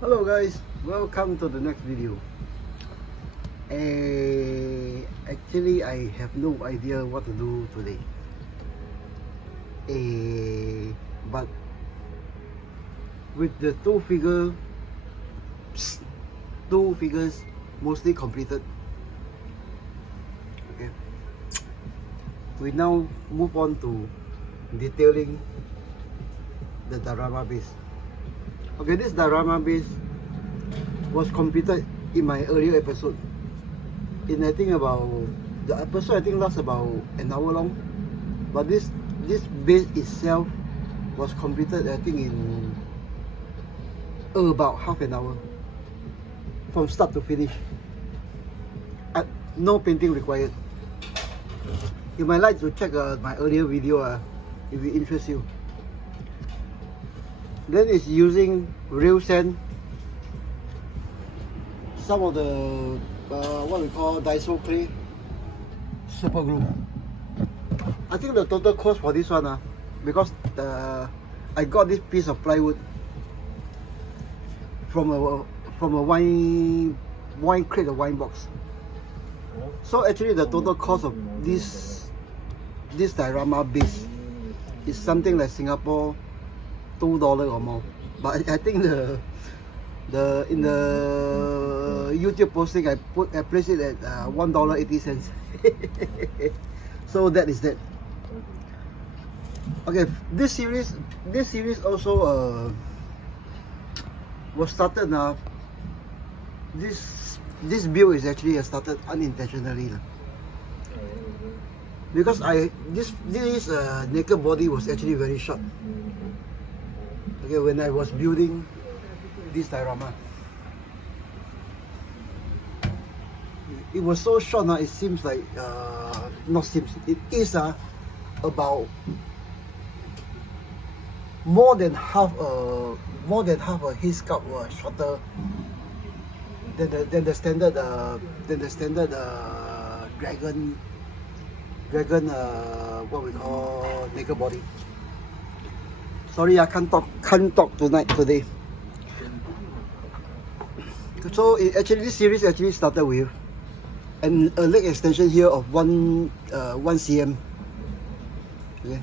Hello guys, welcome to the next video. Actually I have no idea what to do today. But with the two figures mostly completed. Okay. We now move on to detailing the diorama base. Okay, this diorama base was completed in my earlier episode. In I think about the episode lasts about an hour long, but this base itself was completed I think in about half an hour from start to finish. No painting required. You might like to check my earlier video if it interests you. Then it's using real sand, some of the what we call Daiso clay, super glue. I think the total cost for this one because I got this piece of plywood from a wine crate, a wine box. So actually the total cost of this diorama base is something like Singapore $2 or more, but I think in the YouTube posting I placed it at $1.80. So that is that. Okay, this series also was started now. This build is actually started unintentionally because this naked body was actually very short. Okay, when I was building this diorama, it was so short it seems like not seems, it is about more than half a head sculpt shorter than the standard dragon what we call naked body. Sorry, I can't talk today. So this series actually started with a leg extension here of 1 cm. Okay.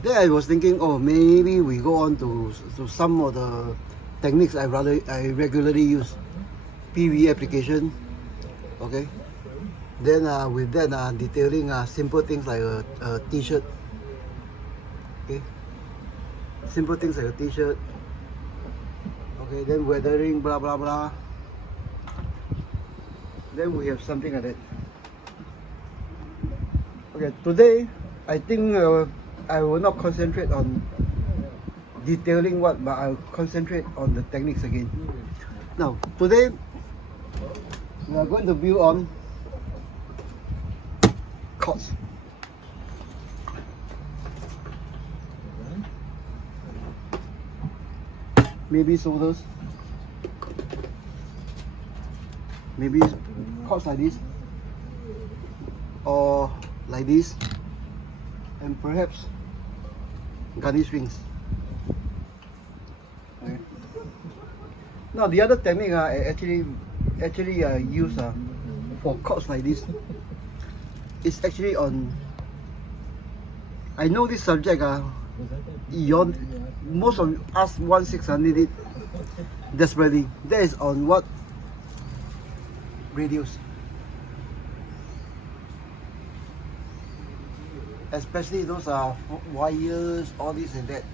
Then I was thinking, oh, maybe we go on to some of the techniques I regularly use. PV application. Okay. Then with that detailing simple things like a t-shirt. Okay. Simple things like a t-shirt. Okay, then weathering, blah blah blah. Then we have something like that. Okay, today I think I will not concentrate on detailing but I'll concentrate on the techniques again. Now today we are going to build on cords. Maybe solders, maybe cords like this or like this, and perhaps garnish rings. Okay. Now the other technique I actually use for cords like this is actually on. I know this subject most of us 1600 it desperately. That is on what? Radios. Especially those wires, all this and that.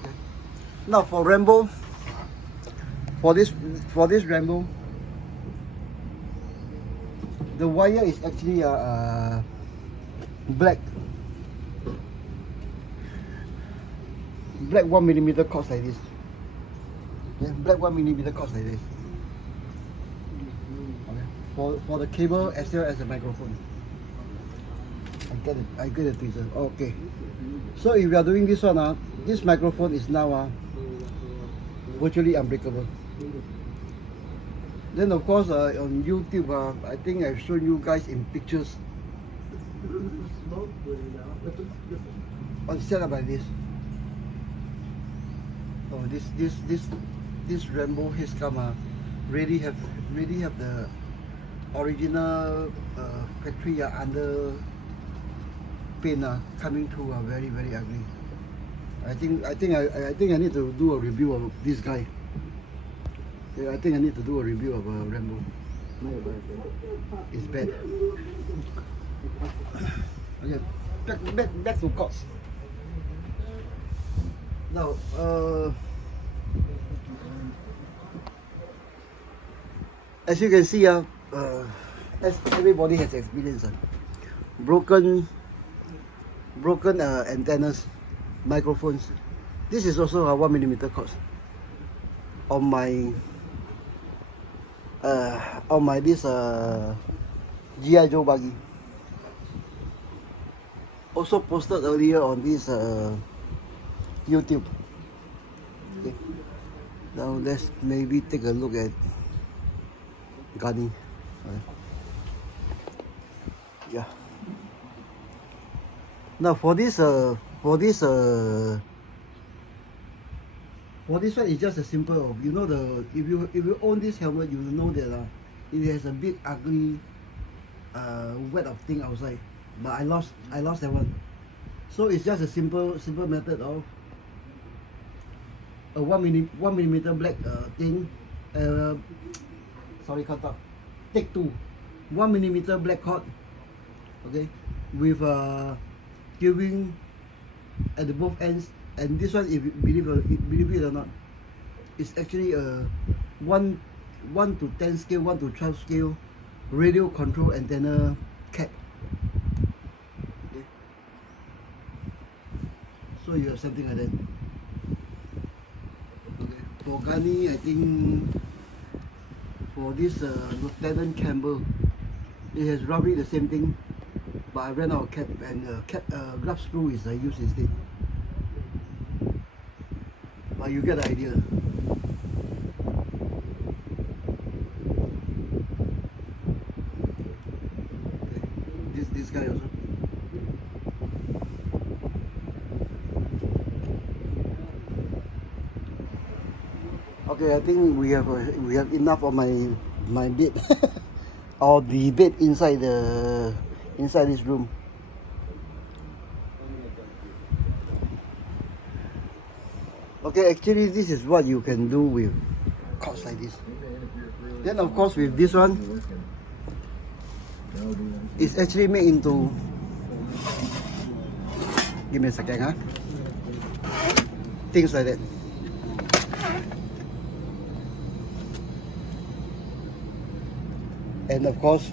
Okay. Now for Rambo, for this Rambo, the wire is actually black 1mm cords like this. Okay, black 1mm cords like this. Okay. For the cable as well as the microphone. I get it, tweezer. Okay. So if you are doing this one, this microphone is now virtually unbreakable. Then of course on YouTube, I think I've shown you guys in pictures on setup like this. Oh, this this Rambo headscarf really have the original factory under paint coming through very ugly. I think I need to do a review of this guy. Yeah, I think I need to do a review of Rambo. It's bad. Okay, back to cots. Now, as you can see, as everybody has experience, broken antennas, microphones. This is also a 1mm cots on my this GI Joe buggy. Also posted earlier on this YouTube. Okay. Now let's maybe take a look at gunning. Yeah. Now for this one is just a simple of, you know, if you own this helmet, you know that it has a big ugly wet of thing outside. But I lost that one. So it's just a simple method of a 1mm black thing. Sorry, cut up. Take 2. 1mm black cord. Okay, with tubing at the both ends. And this one, if you believe it or not, it's actually a 1 to 10 scale, 1 to 12 scale radio control antenna cap. Okay. So you have something like that. Okay. For gunny, I think for this Lieutenant Campbell, it has roughly the same thing, but I ran out of cap, and glove screw is used instead. But you get the idea. Okay. This guy also. Okay, I think we have enough of my bed or the bed inside this room. Okay, actually this is what you can do with cots like this. Then of course with this one, it's actually made into, give me a second, things like that. And of course,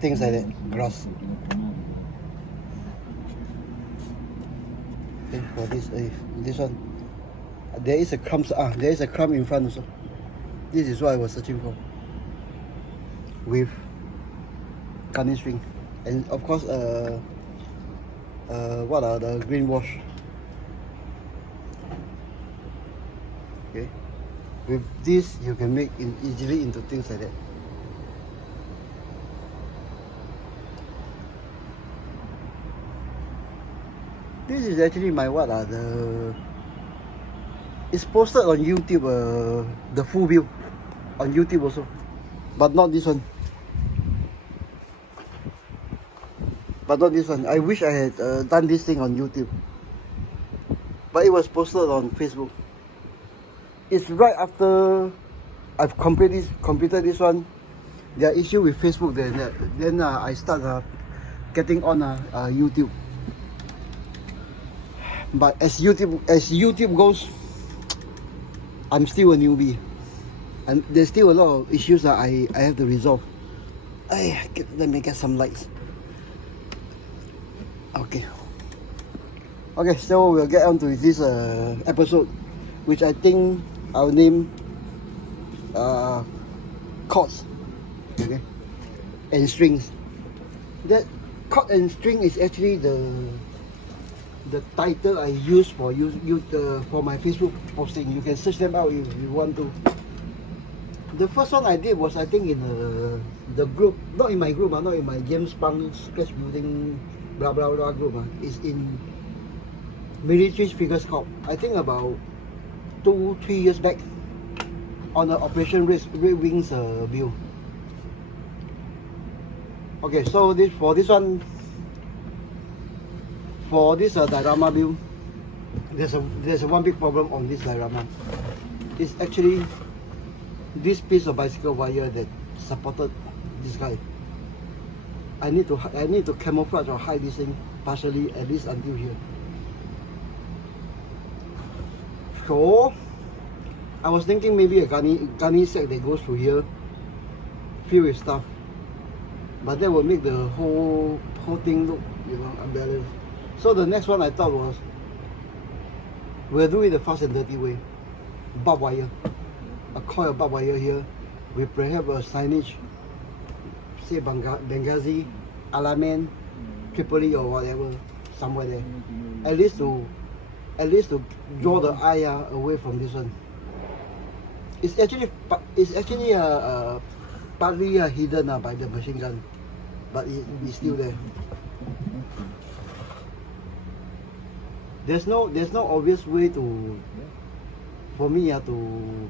things like that, cross. Okay, for this one, there is a crumb. There is a crumb in front also. This is what I was searching for, with gunning string, and of course, what are the green wash? Okay, with this you can make it easily into things like that. This is actually my it's posted on YouTube, the full view on YouTube also, but not this one. I wish I had done this thing on YouTube, but it was posted on Facebook. It's right after I've completed this one. There are issues with Facebook. Then I start getting on YouTube. But as YouTube goes, I'm still a newbie, and there's still a lot of issues that I have to resolve. Let me get some lights. Okay, so we'll get on to this episode, which I think I'll name chords, okay, and strings. That chord and string is actually the title I use for for my Facebook posting. You can search them out if you want to. The first one I did was, I think, in the group, not in my group, not in my James Pang sketch building blah blah blah group. It's in Military Figures Corp. I think about 2-3 years back on the Operation Red Wings view. Okay, so for this diorama view, there's a one big problem on this diorama. It's actually this piece of bicycle wire that supported this guy. I need to camouflage or hide this thing partially, at least until here. So I was thinking maybe a gunny sack that goes through here, filled with stuff, but that will make the whole thing look, you know, unbalanced. So the next one I thought was, we'll do it the fast and dirty way. Barbed wire, a coil of barbed wire here, with perhaps a signage, say Benghazi, Alamein, Tripoli or whatever, somewhere there. At least to draw the eye away from this one. It's actually partly hidden by the machine gun, but it's still there. There's no obvious way for me to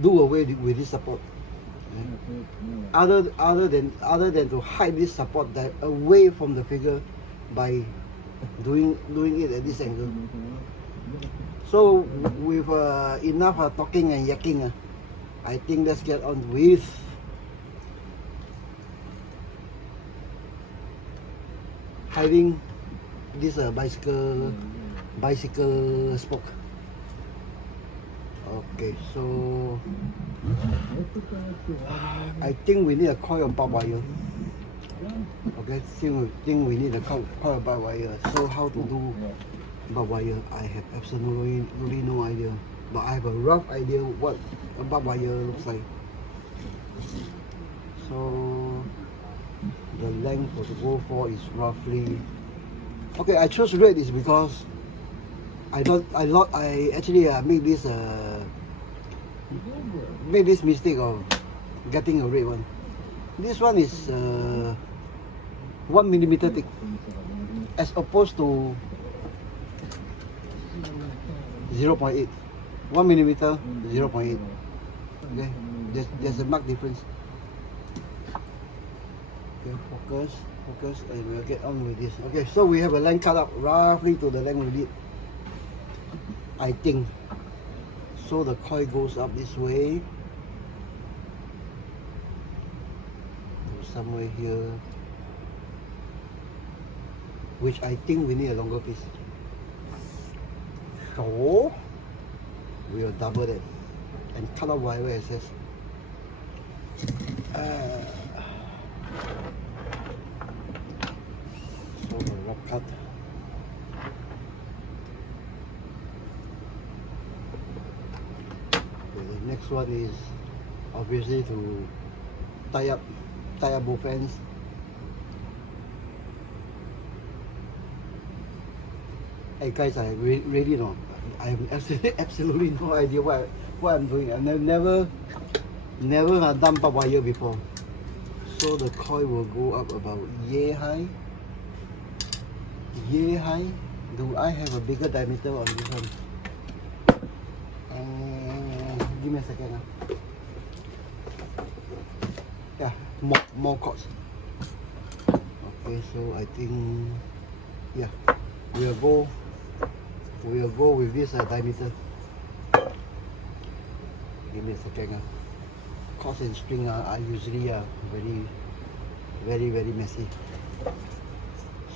do away with this support. Other than to hide this support that away from the figure by doing it at this angle. So with enough talking and yakking, I think let's get on with hiding this bicycle spoke. Okay, so I think we need a coil of barbed wire. Okay, think we need a coil of barbed wire. So how to do barbed wire? I have absolutely no idea, but I have a rough idea what a barbed wire looks like. So the length to go for is roughly, okay, I chose red is because I actually made this mistake of getting a red one. This one is 1 millimeter thick, as opposed to 0.8. 1 millimeter, 0.8. Okay, there's a marked difference. Okay, focus, and we'll get on with this. Okay, so we have a line cut up roughly to the length we need, I think. So the coil goes up this way, somewhere here, which I think we need a longer piece. So we'll double that and cut out whatever excess. So the rough cut. The next one is obviously to tie up both ends. Hey guys, I really don't. I have absolutely no idea what I'm doing. I've never done barbed wire before. So the coil will go up about yay high. Do I have a bigger diameter on this one? Give me a second. Yeah, more cords. Okay, so I think, yeah, we'll go with this diameter. Give me a second. Cords and string are usually very messy.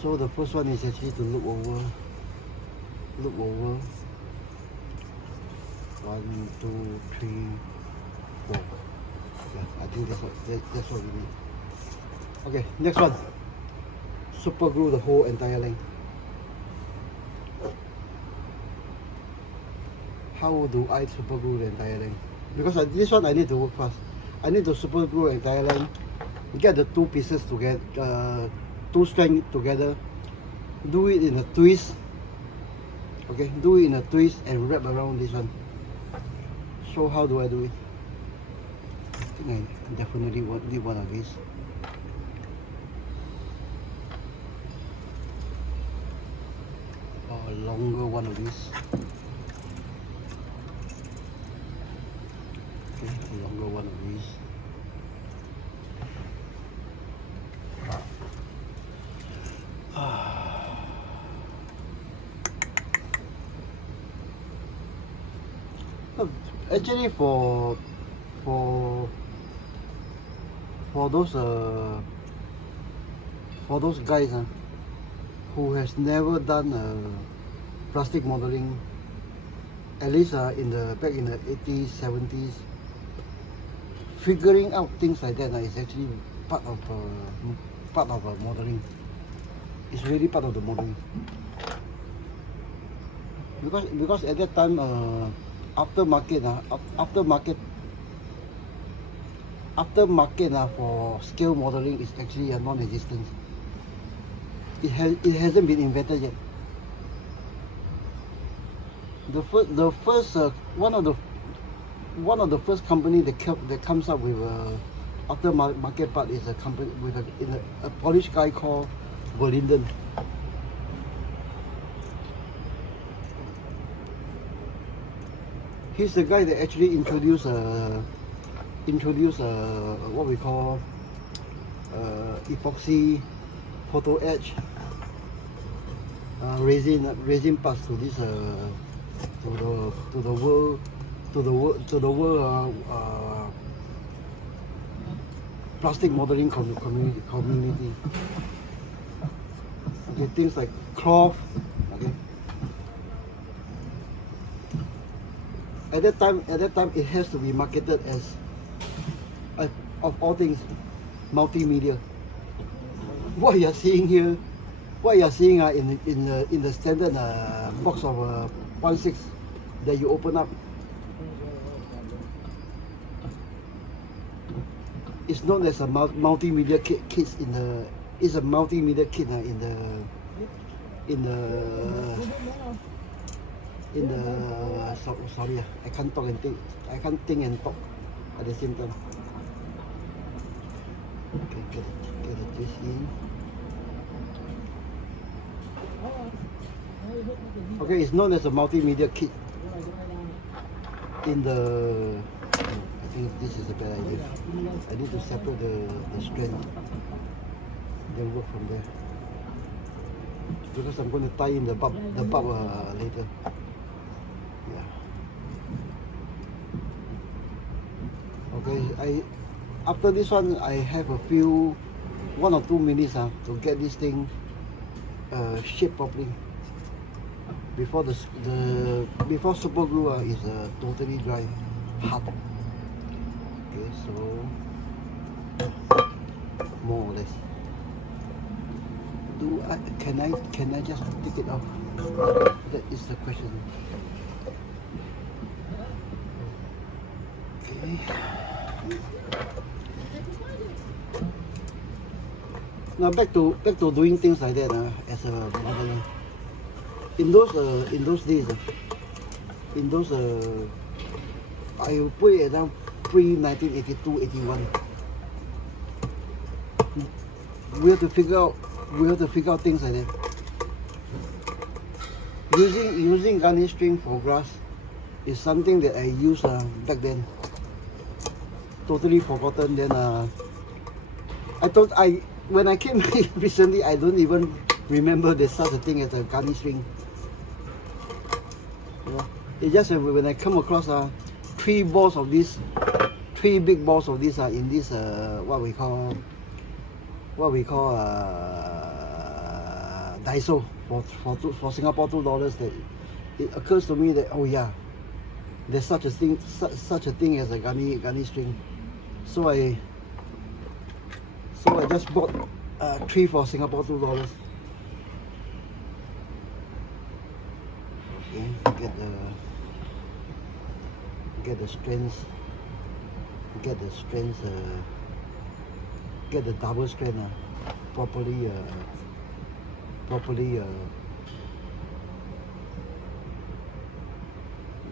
So the first one is actually to look over. 1, 2, 3, 4. Yeah, I think that's what we need. Okay, next one. Super glue the whole entire length. How do I super glue the entire length? Because this one I need to work fast. I need to super glue the entire length. Get the two pieces together, two strands together. Do it in a twist. Okay, do it in a twist and wrap around this one. So how do I do it? I think I definitely need one of these. a longer one of these. Okay, a longer one of these. Actually, for those guys who has never done plastic modeling, at least in the back in the 80s, 70s, figuring out things like that is actually part of modeling. It's really part of the modeling. Because at that time, aftermarket for scale modeling is actually a non-existent. It hasn't been invented yet. The first one of the first company that comes up with aftermarket part is a company with a Polish guy called Berlinden. He's the guy that actually introduced what we call epoxy photo etch resin parts to this to the world plastic modeling community. Okay, things like cloth. Okay. At that time, it has to be marketed as, of all things, multimedia. What you are seeing here, in the standard box of 1/6 that you open up, it's known as a multimedia kit. It's a multimedia kit sorry, I can't talk and think. I can't think and talk at the same time. Okay, get this in. Okay, it's known as a multimedia kit. I think this is a bad idea. I need to separate the strand, then work from there. Because I'm going to tie in the bulb later. Yeah. Okay, after this one, I have 1 or 2 minutes to get this thing shaped properly. Before before super glue is totally dry, hard. Okay, so more or less. Can I just take it off? That is the question. Okay. Now back to doing things like that as a modeling. In those days, I put it down pre-1982, 81. We have to figure out things like that. Using garnish string for grass is something that I used back then. Totally forgotten. Then when I came recently, I don't even remember there's such a thing as a garnish string. You know, it's just when I come across 3 big balls of this in this what we call Daiso for Singapore $2, that it occurs to me that, oh yeah, there's such a thing as a garnish string. So I just bought 3 for Singapore $2. Okay, get the strands, get the double strand properly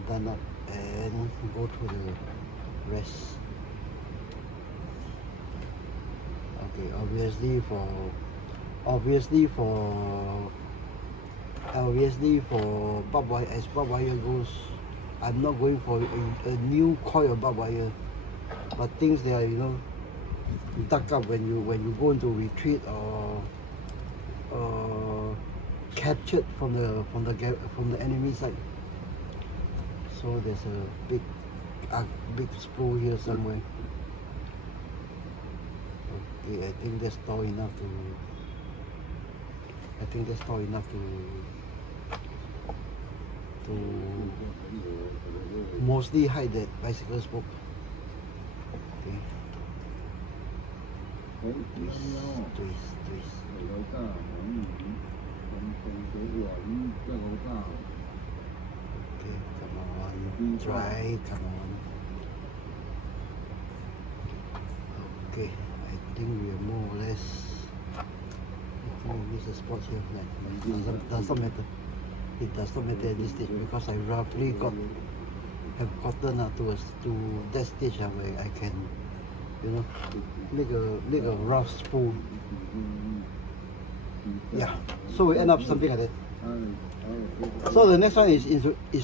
done up, and go through the rest. Okay, obviously for obviously for barbed wire, as barbed wire goes, I'm not going for a new coil of barbed wire, but things that are, you know, dug up when you go into retreat or captured from the enemy side. So there's a big spool here somewhere. Okay, I think that's tall enough to. Mostly hide that bicycle spoke. Okay. Twist. Okay, come on, try, come on. Okay, I think we are more or less. I think we miss a spot here. Does not matter. It does not matter at this stage because I roughly have gotten to that stage where I can, you know, make a rough spool. Yeah. So we end up something like that. So the next one is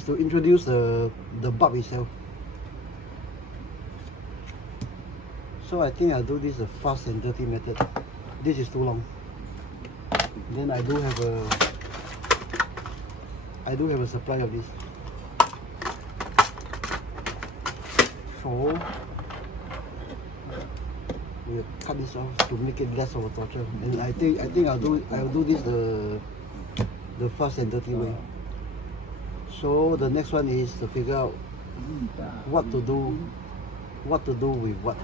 to introduce the barb itself. So I think I'll do this the fast and dirty method. This is too long. Then I do have a supply of this. So we'll cut this off to make it less of a torture. And I think I'll do this the fast and dirty way. So the next one is to figure out what to do with what.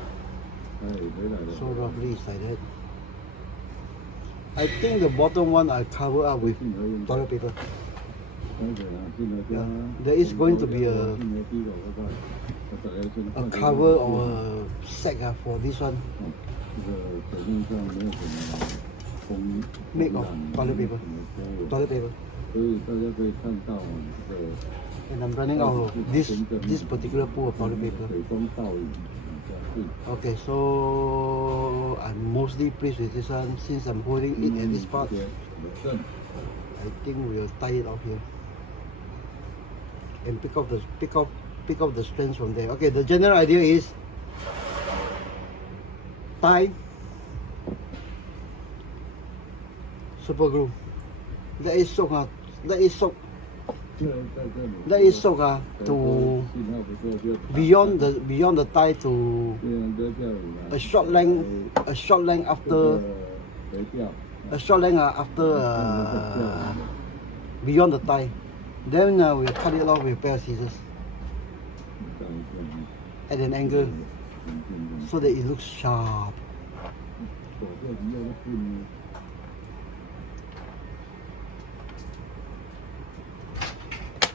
So roughly it's like that. I think the bottom one I cover up with toilet paper. Yeah. There is going to be a cover or a sack for this one. Made of toilet paper. And I'm running out of this particular pool of toilet paper. Okay, so I'm mostly pleased with this one since I'm holding it at this part. I think we'll tie it off here and pick up the strands from there. Okay, the general idea is tie, super glue. Let it soak to beyond the tie to a short length after beyond the tie. Then we'll cut it off with a pair of scissors at an angle so that it looks sharp.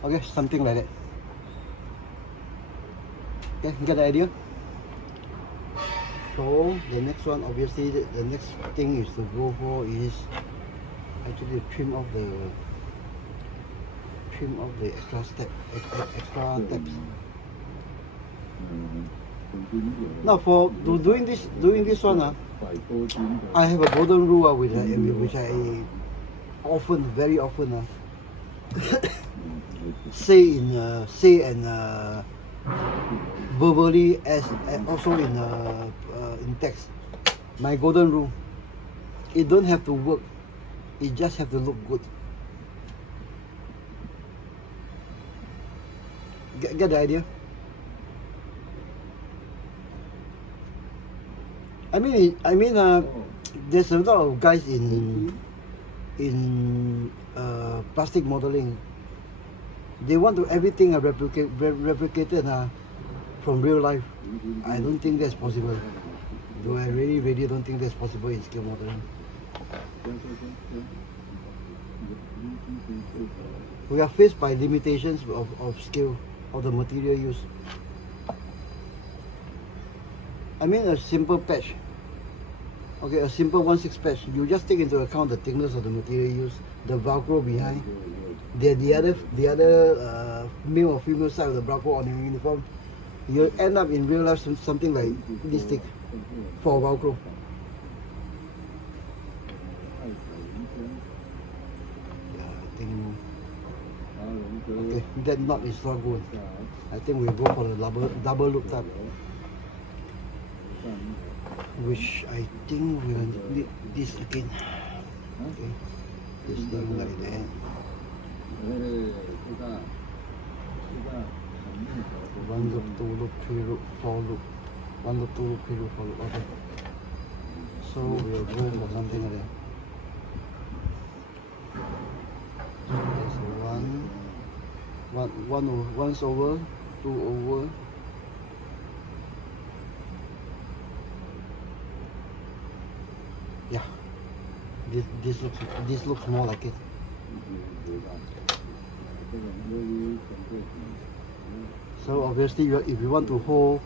Okay, something like that. Okay, get the idea? So the next one, obviously, the next thing is to go for is actually trim off the extra tabs. Now for doing this one, I have a golden rule which I very often say and verbally and also in text. My golden rule: it don't have to work; it just have to look good. Get the idea? I mean, there's a lot of guys in plastic modeling. They want to everything replicated from real life. I don't think that's possible. Though I really don't think that's possible in scale modeling. We are faced by limitations of scale, of the material used. I mean a simple patch. Okay, a simple 1/6 patch. You just take into account the thickness of the material used, the Velcro behind, the other male or female side of the Velcro on your uniform. You'll end up in real life something like this thick for Velcro. Yeah, I think Okay, that knot is not good. I think we'll go for the double loop type, which I think we'll need this again. Okay, this thing like that. 1 loop, 2 loop, 3 loop, 4 loop. 1 loop, 2 loop, 3 loop, 4 loop. Okay. So we'll go for something like that. There's one's over, 2 over. Yeah. This looks more like it. So obviously, if you want to hold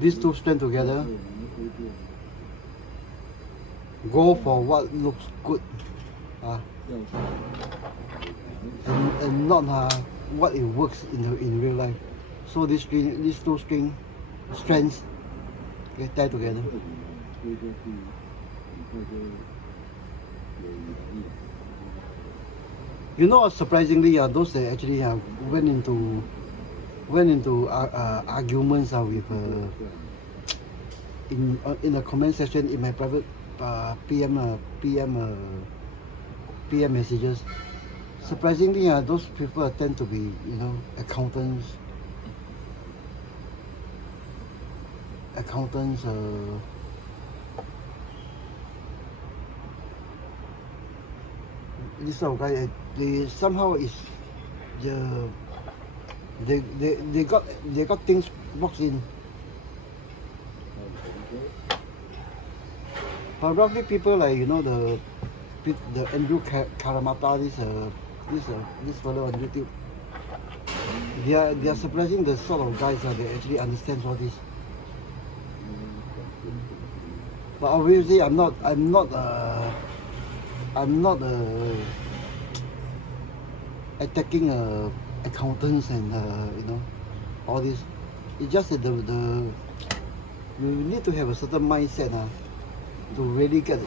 these two strands together, go for what looks good, and not what it works in real life. So these two strands get tied together. You know, surprisingly, those that actually went into arguments with in the comment section in my private PM messages. Surprisingly, those people tend to be, you know, accountants. This sort of guy, they somehow is they got things boxed in. But roughly people like, you know, the Andrew Karamata, this fellow on YouTube, they are surprising the sort of guys that they actually understand all this. But obviously I'm not attacking accountants and you know, all this. It's just that you need to have a certain mindset to really get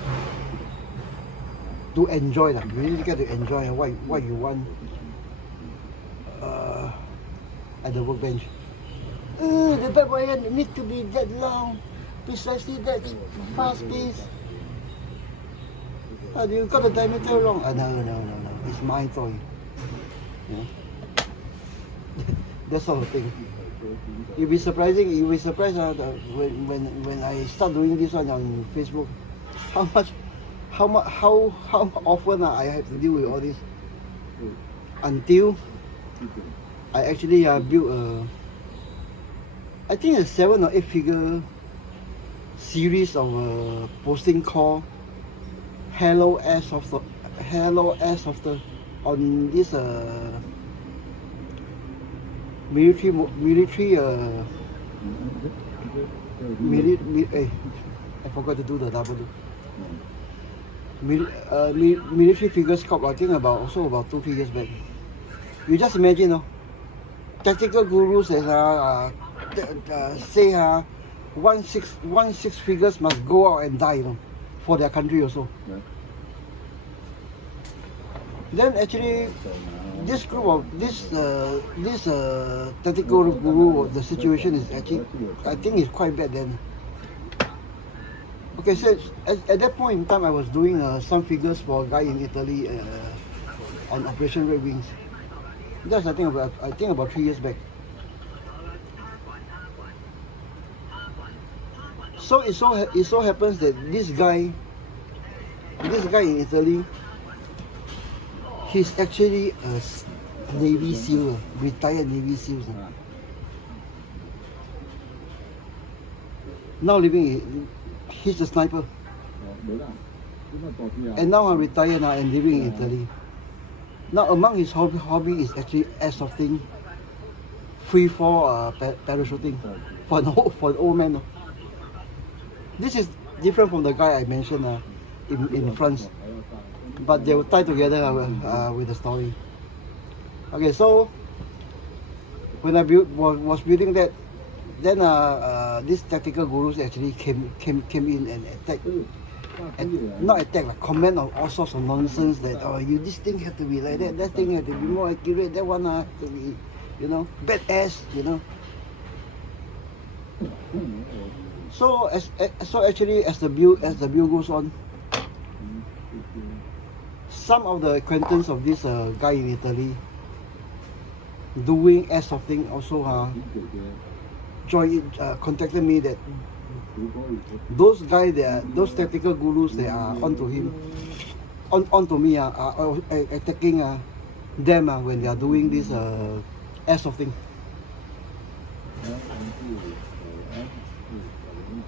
to enjoy that. You really get to enjoy what you want at the workbench. The barbed wire need to be that long, precisely that fast pace. You got the diameter wrong. No. It's my toy. Yeah. That sort of thing. You'll be surprised when I start doing this one on Facebook, how often I have to deal with all this, until I actually built I think a 7 or 8 figure series of posting called HALO AIRSOFTERS on this military I forgot to do the double loop. Military figures cup, I think about 2-3 years back. You just imagine, tactical gurus say one six figures must go out and die, for their country also. Yeah. Then actually, this group of this tactical guru, the situation is actually, I think it's quite bad then. Okay, so at that point in time, I was doing some figures for a guy in Italy on Operation Red Wings. That's I think about 3 years back. So it so happens that this guy in Italy, he's actually a Navy SEAL, retired Navy SEAL. Now he's a sniper. And now I'm retired and living in Italy. Now among his hobby is actually airsofting, free fall parachuting for an old man. This is different from the guy I mentioned in France, but they will tie together with the story. Okay, so when I was building that, then these tactical gurus actually came in and not attack, like comment on all sorts of nonsense that this thing have to be like that thing have to be more accurate, that one have to be, badass, So actually as the build goes on, some of the acquaintance of this guy in Italy doing airsoft also contacted me that those guys those tactical gurus that are onto him, onto me are attacking them when they are doing this airsoft.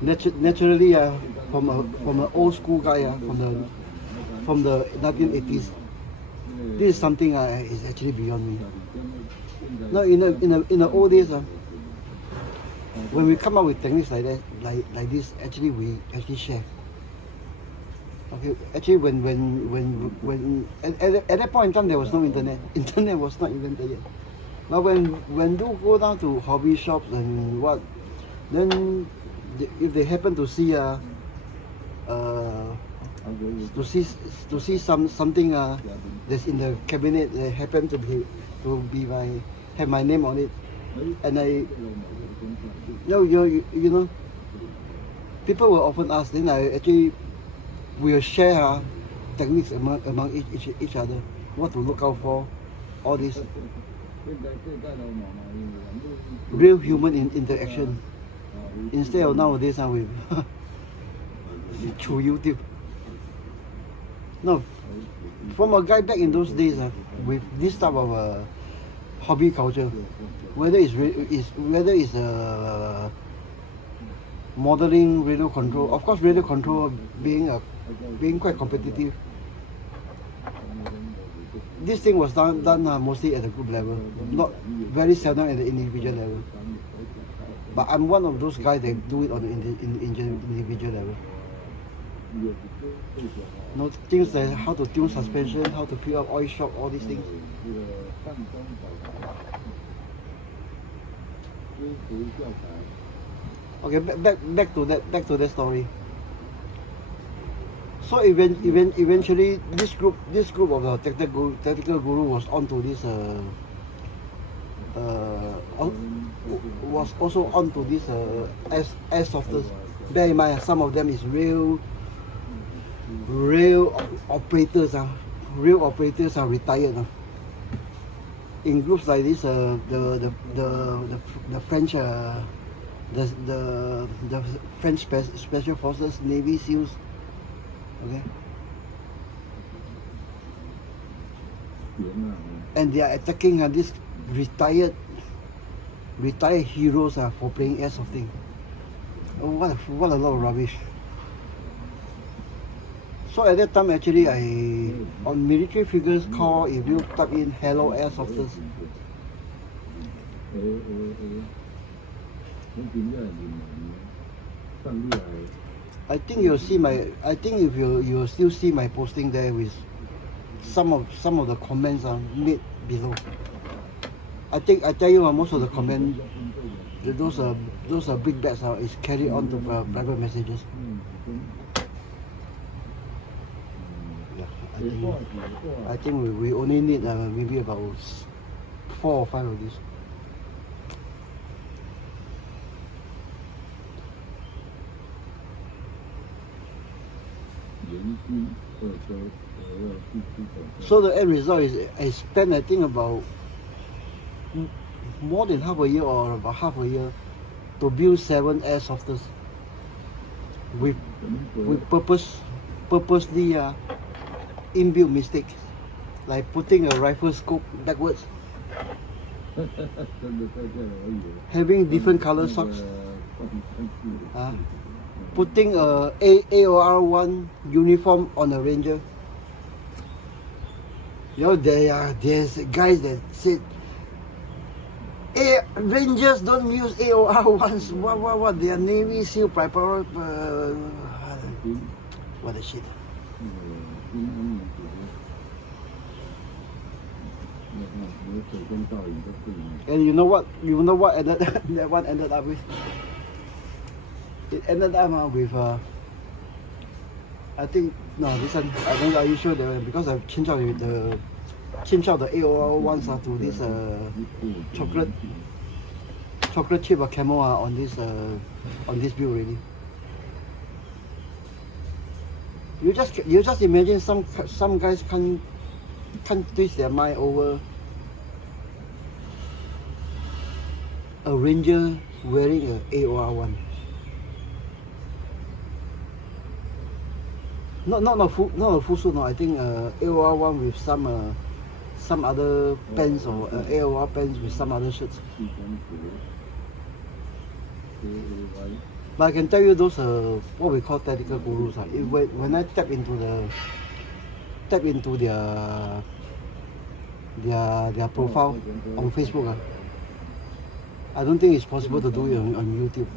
Naturally, from an old school guy, from the 1980s, this is something is actually beyond me. No, in the old days, when we come up with techniques like that, like this, actually we actually share. Okay, actually when at that point in time there was no internet. Internet was not invented yet. But when you go down to hobby shops and what, then if they happen to see to see something that's in the cabinet that happen to be have my name on it, and people will often ask, then I actually will share techniques among each other, what to look out for, all this real human interaction, instead of nowadays with through YouTube. No, from a guy back in those days with this type of hobby culture, whether it's modeling radio control, of course radio control being quite competitive. This thing was done mostly at the group level, not very seldom at the individual level. But I'm one of those guys that do it on the individual level. Things like how to tune suspension, how to fill up oil shock, all these things. Okay, back to that story. So eventually this group of the tactical guru was onto this was also onto this airsofters. Bear in mind, some of them is real operators. Real operators are retired. In groups like this, the French, the French Special Forces, Navy SEALs. Okay. And they are attacking these retired heroes for playing airsoft. Oh, what a lot of rubbish. So at that time, actually, on military figures call, if you type in HALO AIRSOFTERS, I think you'll see if you'll still see my posting there with some of the comments made below. I tell you most of the comments, those big bets is carried on to private messages. I think we only need maybe about 4 or 5 of these. So the end result is I spent, I think, about more than half a year or about half a year to build 7 airsofters with purposely inbuilt mistakes, like putting a rifle scope backwards, having different color socks, putting a AOR1 uniform on a ranger. There's guys that said, Rangers don't use AOR1s. What? They are Navy SEAL preparator. What the shit. And you know what that one ended up with? It ended up with I think no, this one. I don't. Are you sure that because I've changed out the AOL ones to this chocolate chip or camo on this build already. You just imagine some guys can't twist their mind over a ranger wearing a AOR one. Not a full suit. No, I think AOR one with some other pants or AOR pants with some other shirts. But I can tell you those what we call tactical gurus. When I tap into their profile on Facebook, I don't think it's possible to do it on YouTube.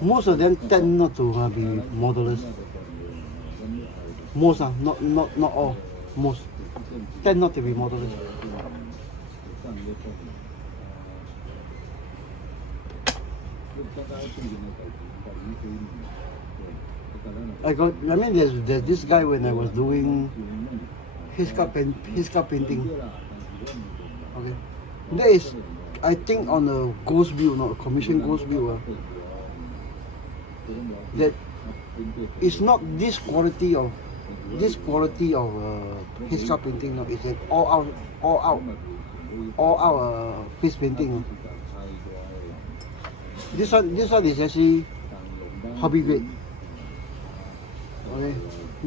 Most of them tend not to be modelers. Most not all. Most tend not to be modelers. I mean, there's this guy when I was doing his cup painting. Okay, that is, I think, on a ghost build, not a commission ghost build. That it's not this quality of his cup painting. No, it's an all out face painting. This one is actually hobby grade. Okay,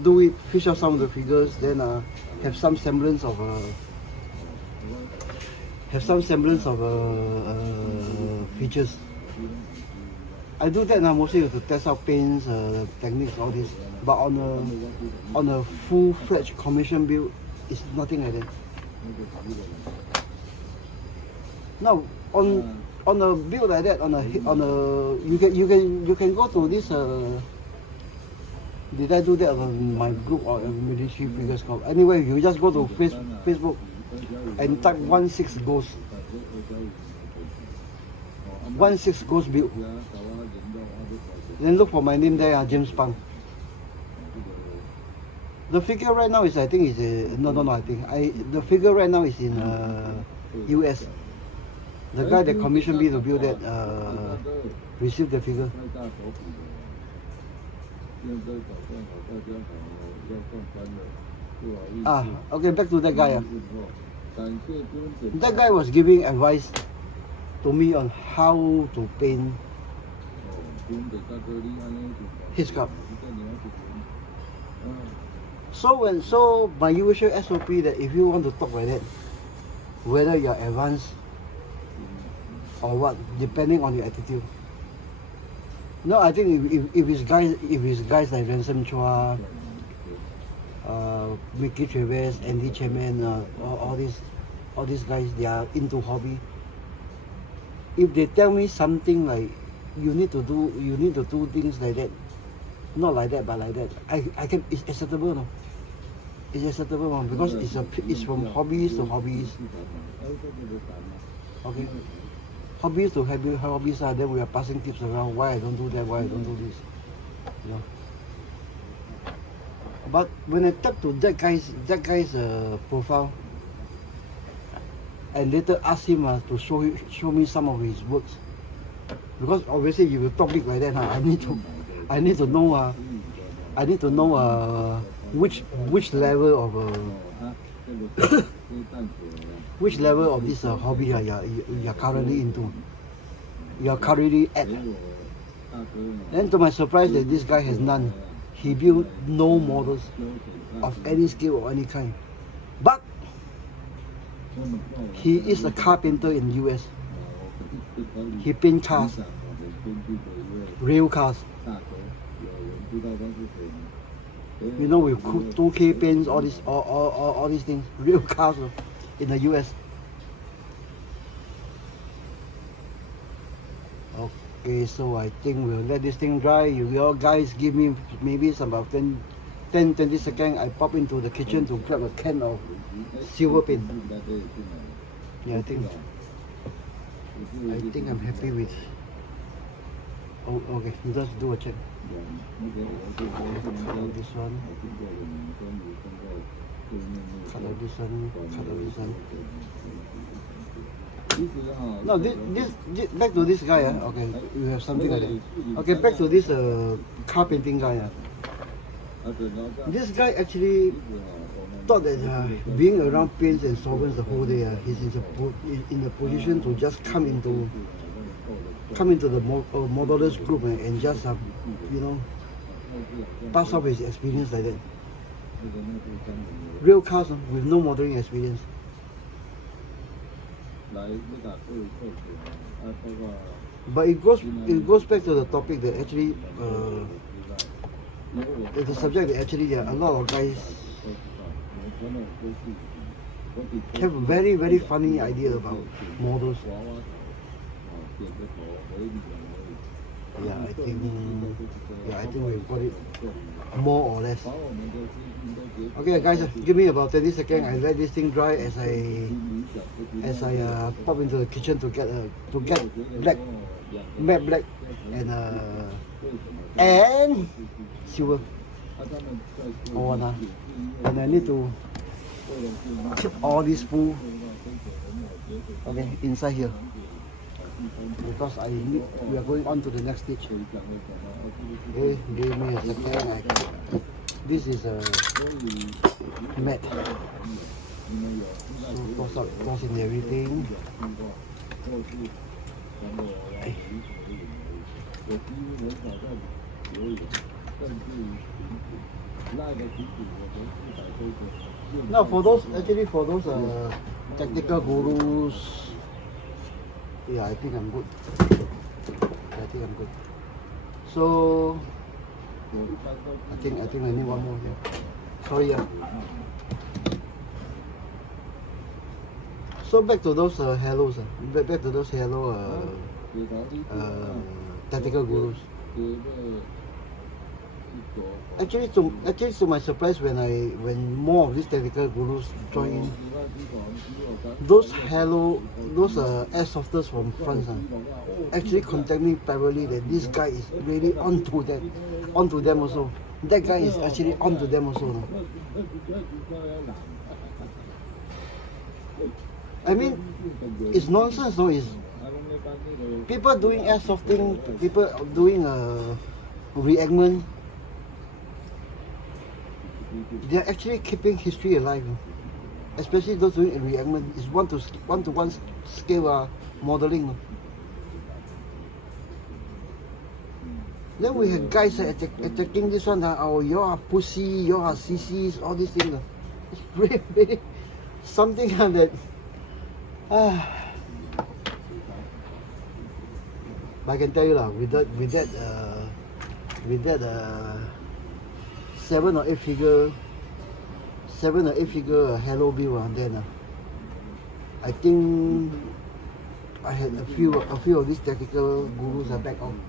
do it, fish out some of the figures, then have some semblance of features. I do that now mostly to test out paints, techniques, all this. But on a full-fledged commission build, it's nothing like that. Now on a build like that, you can go to this. Did I do that on my group or military figures club? Anyway, you just go to Facebook and type 16 Ghost. 16 Ghost build. Then look for my name there, James Pang. The figure right now is, I think, the figure right now is in US. The guy that commissioned me to build that received the figure. Okay, back to that guy. That guy was giving advice to me on how to paint his cup. So my usual SOP that if you want to talk like that, whether you're advanced or what, depending on your attitude. No, I think if it's guys like Ransom Chua, Mickey Chavez, Andy Chairman, all these guys, they are into hobby. If they tell me something like you need to do things like that, not like that but like that, I can, it's acceptable, no? It's acceptable, no? Because it's from hobbies to hobbies. Okay. Hobbies to hobbies, then we are passing tips around why I don't do that, why I don't do this. You know. But when I tap to that guy's profile and later ask him to show me some of his works, because obviously you will talk big like that, I need to know which level of which level of this hobby you're currently into, you're currently at. Then to my surprise that this guy has none. He built no models of any scale or any kind. But he is a carpenter in US. He paints cars, real cars. You know, with 2K paints, all these things, real cars in the US. Okay, so I think we'll let this thing dry. You all guys give me maybe some about 10-20 seconds. I pop into the kitchen to grab a can of silver paint. Yeah, I think I'm happy with Oh, okay, just do a check. Cut out this one. Cut out this one. Cut out this one. No, this back to this guy. Okay, we have something like that. Okay, back to this car painting guy. This guy actually thought that being around paints and solvents the whole day, he's in a position to just come into the modelers group and just you know, pass off his experience like that. Real cars with no modeling experience. But it goes back to the topic that actually the subject that actually a lot of guys have a very, very funny idea about models. Yeah, I think we've got it more or less. Okay, guys, give me about 30 seconds. I let this thing dry as I pop into the kitchen to get matte black and silver. And I need to keep all this spool inside here, because we are going on to the next stage. Okay, give me a second. This is a matte. So toss in everything. Now for those technical gurus, yeah, I think I'm good. So I think I need one more here. Sorry, So back to those halos, back to those halo tactical gurus. Actually, to my surprise, when more of these tactical gurus join in, those airsofters from France actually contact me privately that this guy is really onto them also. That guy is actually onto them also. No? I mean, it's nonsense, no? It's people doing airsofting, people doing reenactment. They are actually keeping history alive, especially those doing reenactment. It's one-to-one scale modeling. Then we have guys attacking this one. Oh, you are pussy, you are sissies, all these things. It's really something that. But I can tell you with that 7 or 8 figure halo bill, then I think I had a few of these tactical gurus are back on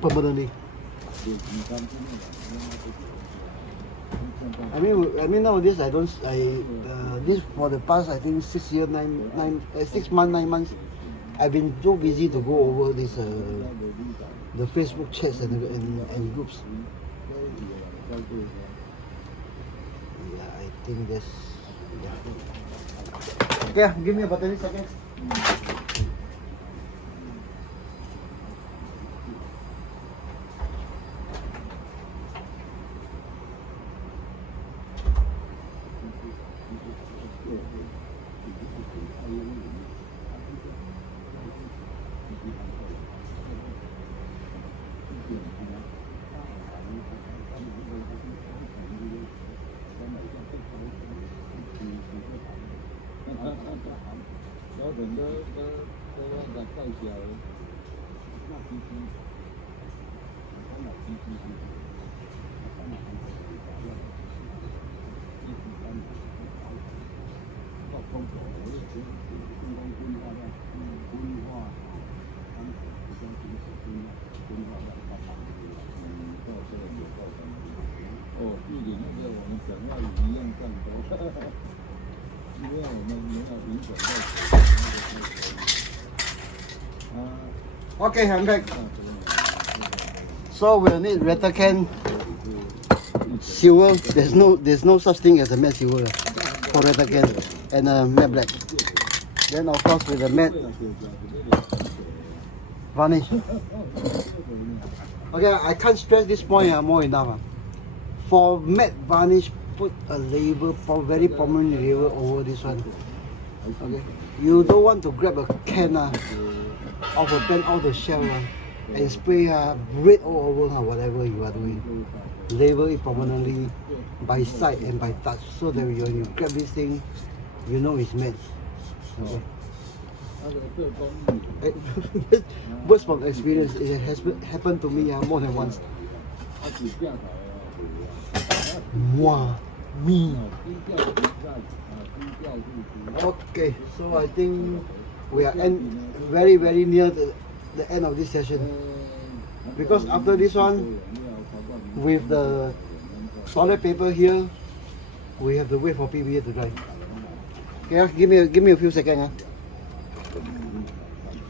permanently. I mean nowadays this for the past I think 6 months, 9 months, I've been too busy to go over this the Facebook chats and groups. Yeah, I think that's yeah. Okay, give me about 30 seconds. Okay, I'm back. So we'll need rattle can, silver. There's no such thing as a matte silver for rattle can, and a matte black. Then of course with the matte varnish. Okay, I can't stress this point more enough. For matte varnish, put a label, very prominent label over this one. Okay, you don't want to grab a can of a pen out of the shell and spray red all over whatever you are doing. Label it prominently by sight and by touch, so that when you grab this thing, you know it's matte. Okay. Words from experience, it has happened to me more than once. Me. Okay, so I think we are very near the end of this session, because after this one, with the solid paper here, we have to wait for PBA to dry. Okay, give me a few seconds.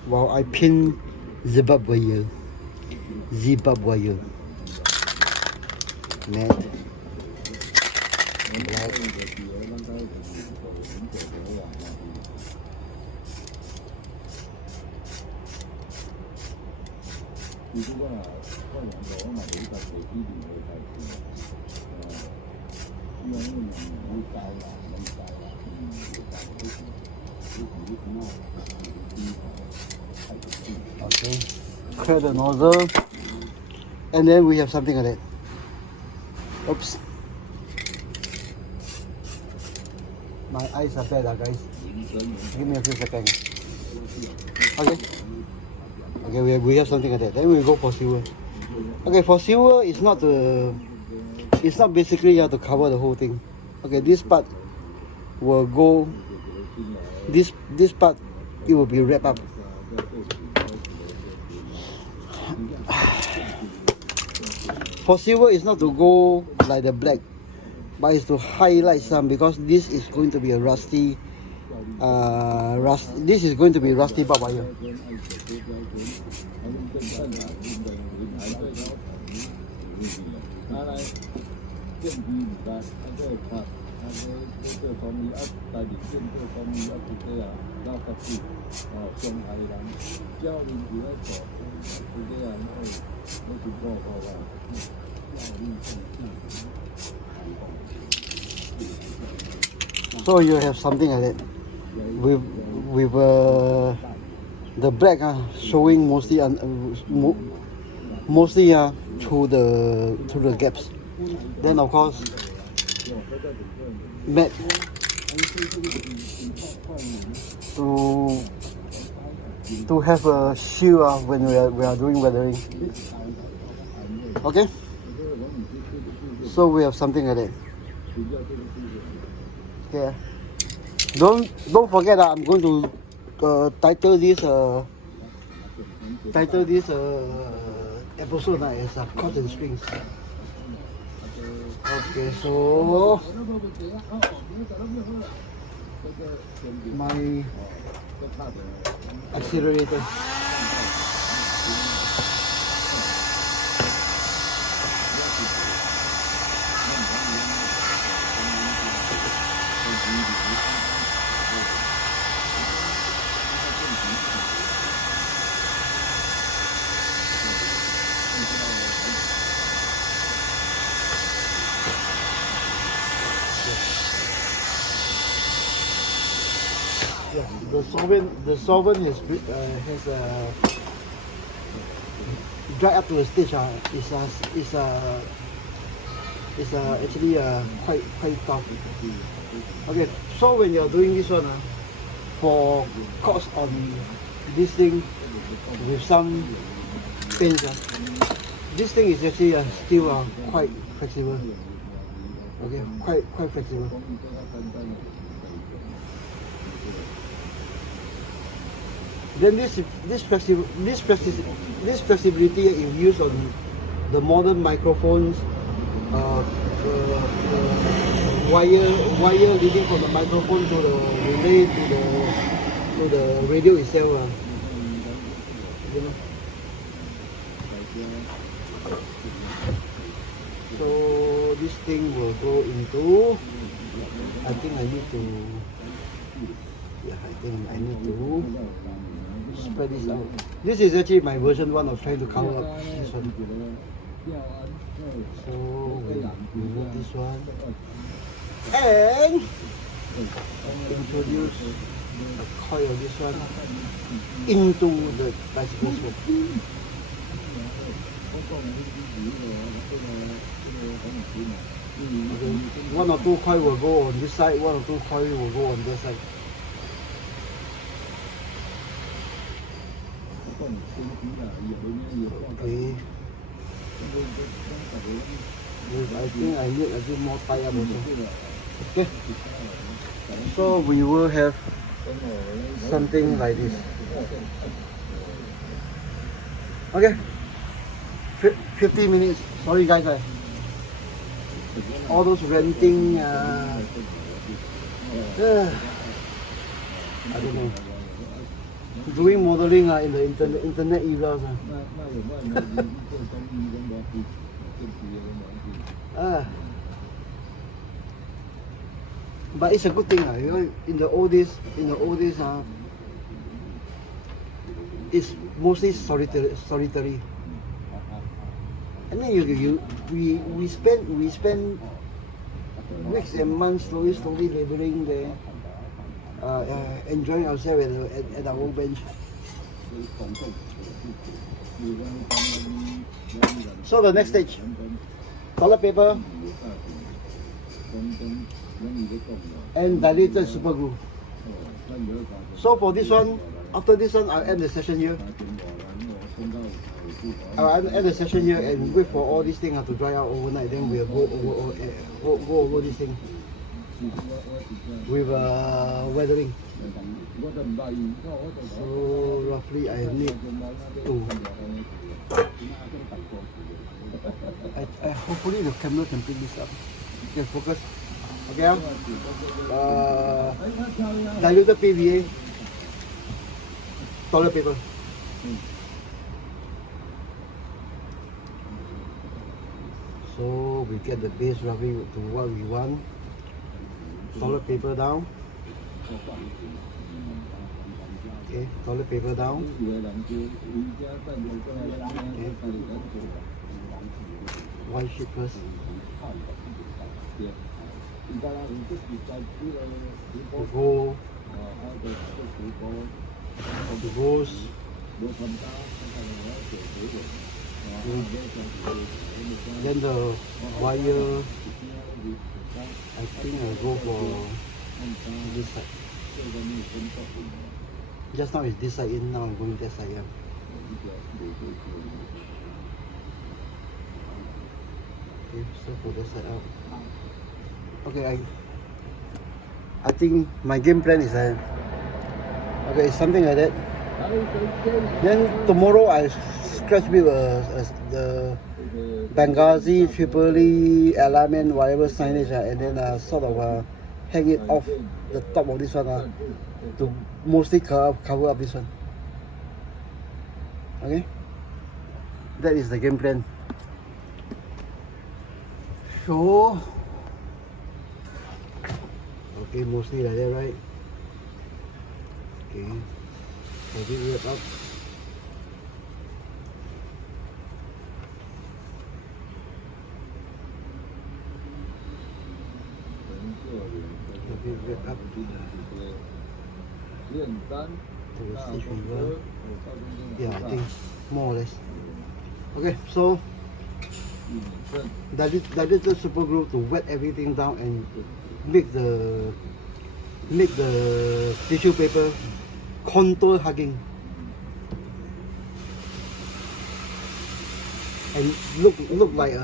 While I pin the barb wire, matte, black. Okay, clear the nozzle, and then we have something like that. Oops, my eyes are bad, guys. Give me a few seconds. Okay, we have something like that. Then we go for silver. Okay, for silver, it's not basically you have to cover the whole thing. Okay, this part will go. This part, it will be wrapped up. For silver, it's not to go like the black, but it's to highlight some, because this is going to be a rusty. This is going to be rusty barb wire. So you have something like that with the black showing mostly through the gaps. Then of course matte to have a shield when we are doing weathering. Okay, so we have something like that. Okay, don't forget that I'm going to title this episode as Chords and Strings. Okay, so my accelerator. Yeah, the solvent has dried up to a stage. It's actually quite tough. Okay, so when you're doing this one, for cuts on this thing with some paints, this thing is actually still quite flexible. Okay, quite flexible. Then this flexibility is used on the modern microphones, wire leading from the microphone to the relay to the radio itself. You know, So this thing will go into, I think I need to, yeah, I think I need to spread this out. This is actually my version 1 of trying to cover up this one. So we remove this one and introduce a coil of this one into the bicycle spoke. Okay. 1 or 2 coil will go on this side, 1 or 2 coil will go on this side. Okay. I think I need a bit more tie up also. Okay. So we will have something like this. Okay. 50 minutes. Sorry guys. All those renting. I don't know. Doing modeling in the internet era. But it's a good thing, you know. In the old days, it's mostly solitary. And then we spend weeks and months slowly laboring there, enjoying ourselves at our workbench. So the next stage, toilet paper and diluted super glue. So for this one, after this one, I'll end the session here. I'll end the session here and wait for all these things to dry out overnight. Then we'll go over this thing with weathering. So roughly I need to. Hopefully the camera can pick this up. Okay, focus. Okay, diluted PVA, toilet paper. So we get the base roughly to what we want. Toilet paper down. Okay, toilet paper down. Okay. White sheet first. To goes. Then the wire, I think I'll go for this side. Just now it's this side in, now I'm going that side out. Okay, so for that side out. Okay, I think my game plan is that, okay, it's something like that. Then tomorrow I scratch with the Benghazi, Tripoli, Alamein, whatever signage, and then sort of hang it off the top of this one to mostly cover up this one. Okay, that is the game plan. So, okay, mostly like that, right? Okay, maybe wrap up. Maybe wrap up to the stitch weaver. Yeah, I think more or less. Okay, so diluted super glue to wet everything down and make the tissue paper contour hugging and look like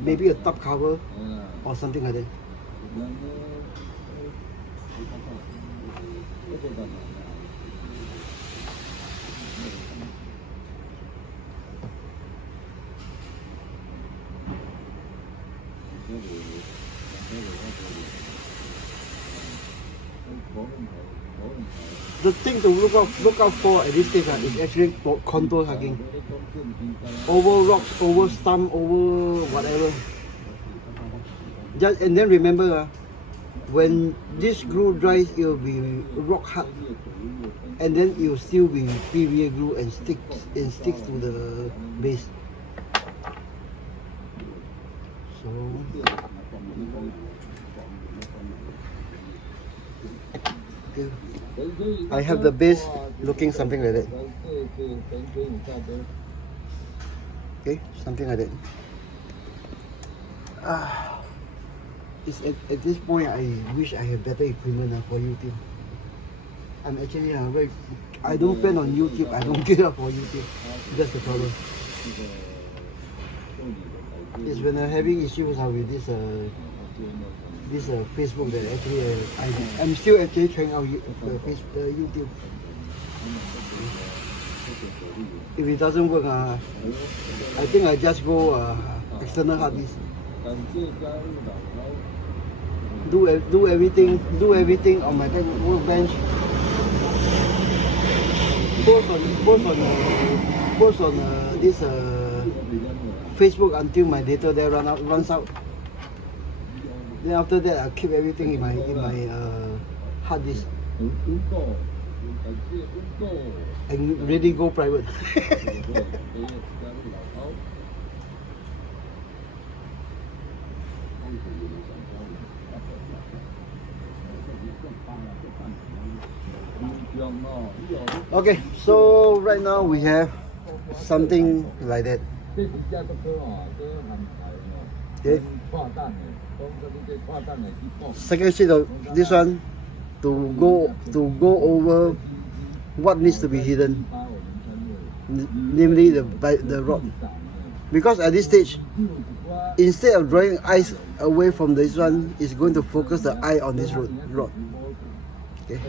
maybe a top cover or something like that. The thing to look out for at this stage is actually contour hugging. Over rocks, over stump, over whatever. Just and then remember, when this glue dries, it will be rock hard, and then it will still be PVA glue and sticks to the base. So okay. I have the base looking something like that. Okay, something like that. It's at this point I wish I had better equipment for YouTube. I'm actually very. I don't plan on YouTube. I don't get up for YouTube. That's the problem. It's when I'm having issues with this Facebook that actually I'm still actually trying out YouTube. If it doesn't work, I think I just go external hard disk. Do everything on my workbench. Post on this Facebook until my data there runs out. Then after that, I keep everything in my hard disk and ready go private. Okay, so right now we have something like that. Okay. Second sheet of this one to go over what needs to be hidden, namely the rod. Because at this stage, instead of drawing eyes away from this one, it's going to focus the eye on this rod. Okay.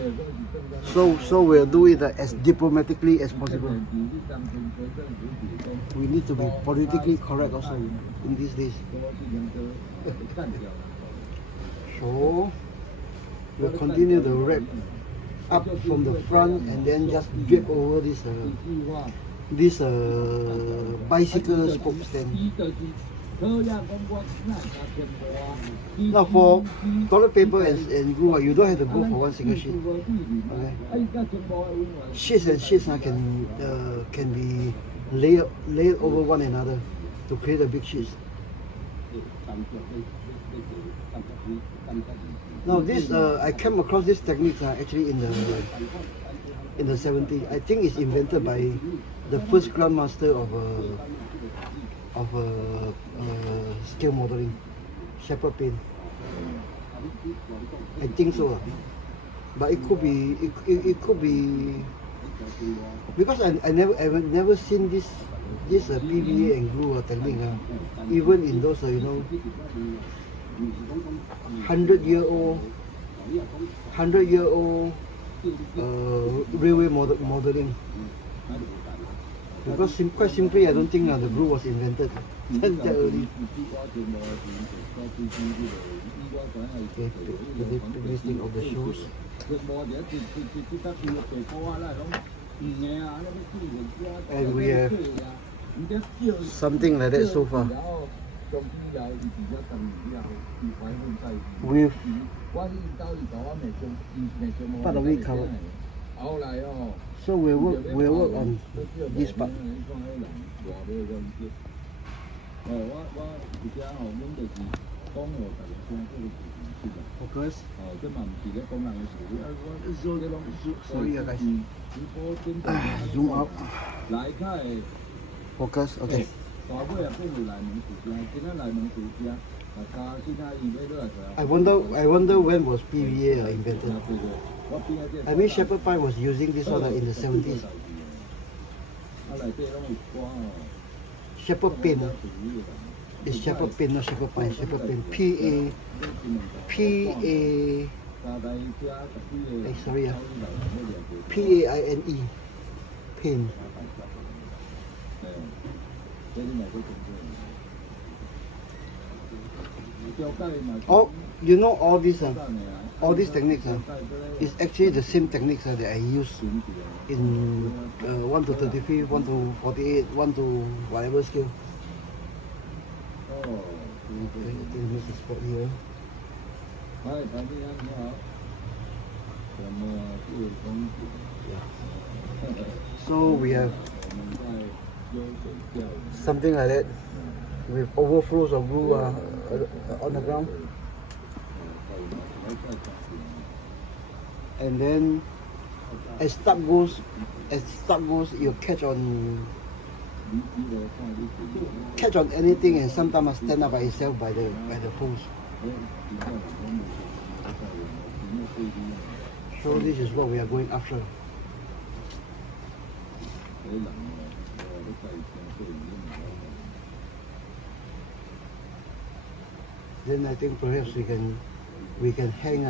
So we'll do it as diplomatically as possible. We need to be politically correct also in these days. So we'll continue the wrap up from the front and then just drape over this bicycle spoke stand. Now for toilet paper and glue, you don't have to go for one single sheet. Okay. Sheets and sheets can be laid over one another to create a big sheet. Now this I came across this technique actually in the 70s. I think it's invented by the first grandmaster of scale modeling, Shepherd Payne. I think so, but it could be because I never seen this PVA and glue technique. Even in those 100-year-old railway modeling. Because quite simply, I don't think the glue was invented that early. Okay, the listing of the shoes. And we have something like that so far. With part of it covered. So we'll work on this part. Focus. Sorry guys. Zoom out. Focus. Okay. I wonder when was PVA invented. I mean Shepherd Pine was using this one in the 70s. Shepherd Payne. It's Shepherd Payne, not Shepherd Pine. Shepherd Payne. P-A-I-N-E. Payne. Oh, you know all this. all these techniques is actually the same techniques that I use in 1 to 33, 1 to 48, 1 to whatever scale. Okay, I think this is spot here. So we have something like that with overflows of glue on the ground, and then as start goes, you catch on anything, and sometimes must stand up by itself by the post. So this is what we are going after. Then I think perhaps we can hang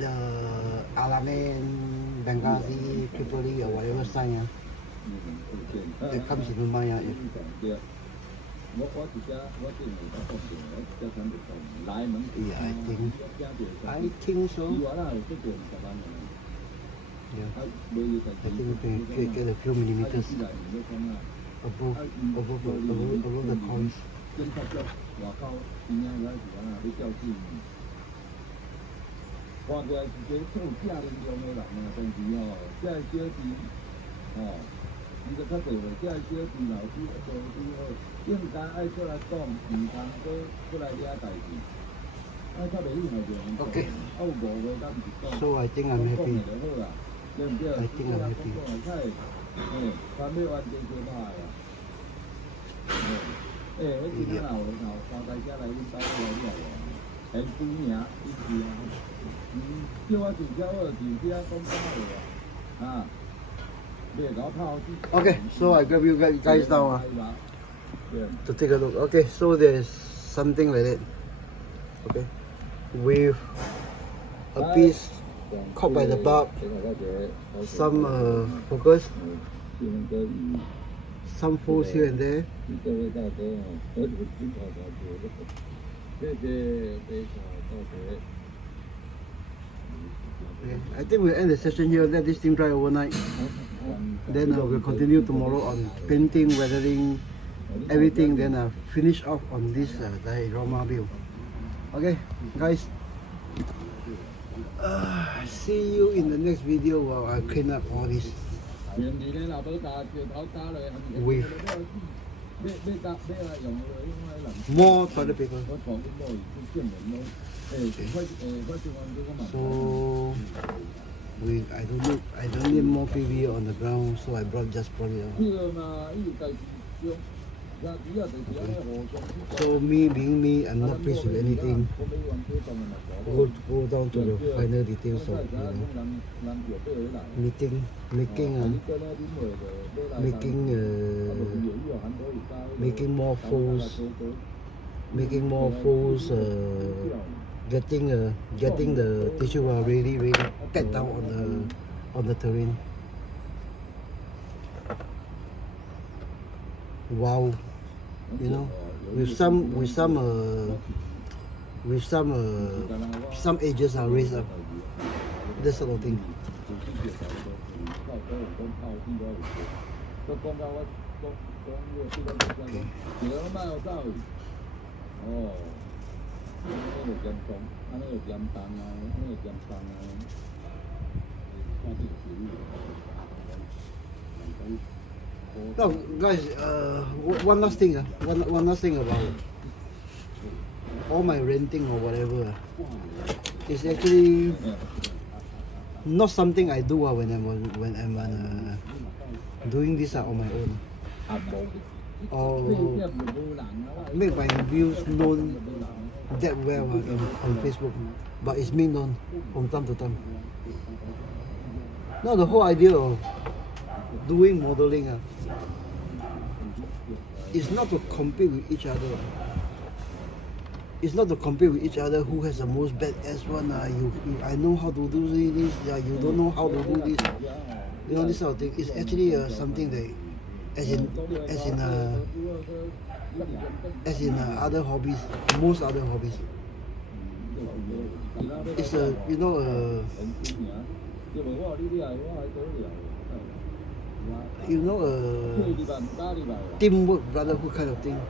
the Alamein, Benghazi, Tripoli, or whatever sign that comes into mind. Yeah, I think so. Yeah, I think we can get a few millimeters above the coins. Okay, so I think I'm happy. Okay, so I grab you guys now to take a look. Okay, so there's something like that. Okay, with a piece caught by the barb, some focus, some folds here and there. Okay, I think we'll end the session here, let this thing dry overnight. Then we'll continue tomorrow on painting, weathering, everything. Then finish off on this diorama build. Okay, guys. See you in the next video while I clean up all this with more toilet paper. Okay. So I don't need more PV on the ground, so I just brought it out. So me being me, I'm not pleased with anything. Go down to the final details of making more folds, getting the tissue really packed down on the terrain. Wow, you know, with some edges are raised up, this sort of thing. Now, guys, one last thing about all my renting or whatever. It's actually not something I do when I'm doing this on my own, or make my views known that well on Facebook, but it's made known from time to time. Now the whole idea of doing modeling is not to compete with each other. It's not to compete with each other who has the most badass one. I know how to do this. You don't know how to do this. You know, this sort of thing. It's actually something that, as in other hobbies, most other hobbies. It's a, you know, teamwork, brotherhood kind of thing.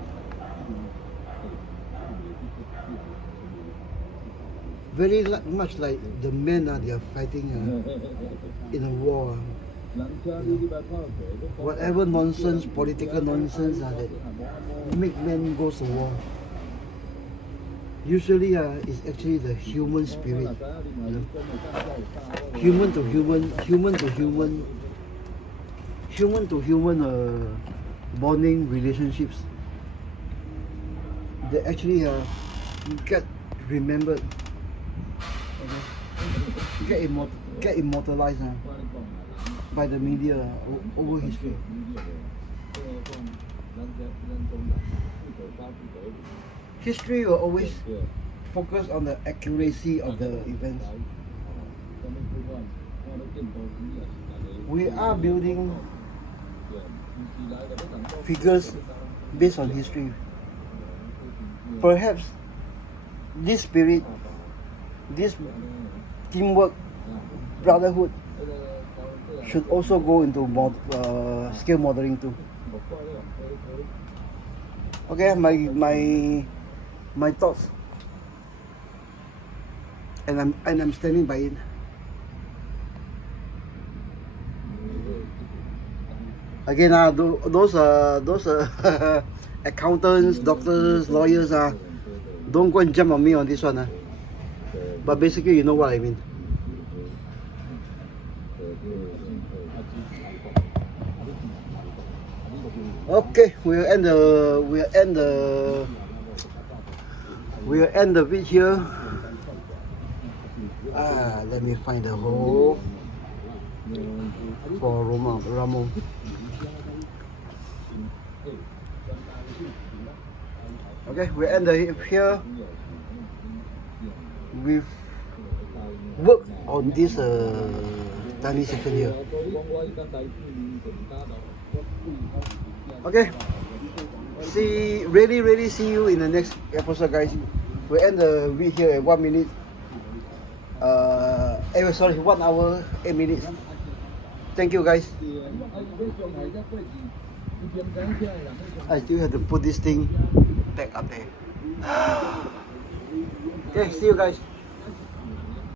Very much like the men they are fighting in a war. Whatever nonsense, political nonsense that make men go to war. Usually it's actually the human spirit. Human to human bonding relationships. They actually get remembered, get immortalized by the media over history. History will always focus on the accuracy of the events. We are building figures based on history. Perhaps this spirit, this teamwork, brotherhood should also go into scale modeling too. Okay, my thoughts, and I'm standing by it. Again, those accountants, doctors, lawyers don't go and jump on me on this one. But basically, you know what I mean. Okay, we'll end the bit here. Let me find the hole for ROMMEL. Okay, we end here. We've worked on this tiny section here. Okay, really see you in the next episode, guys. We end the video here at 1 minute. 1 hour 8 minutes. Thank you, guys. I still have to put this thing back up there. Okay, see you guys.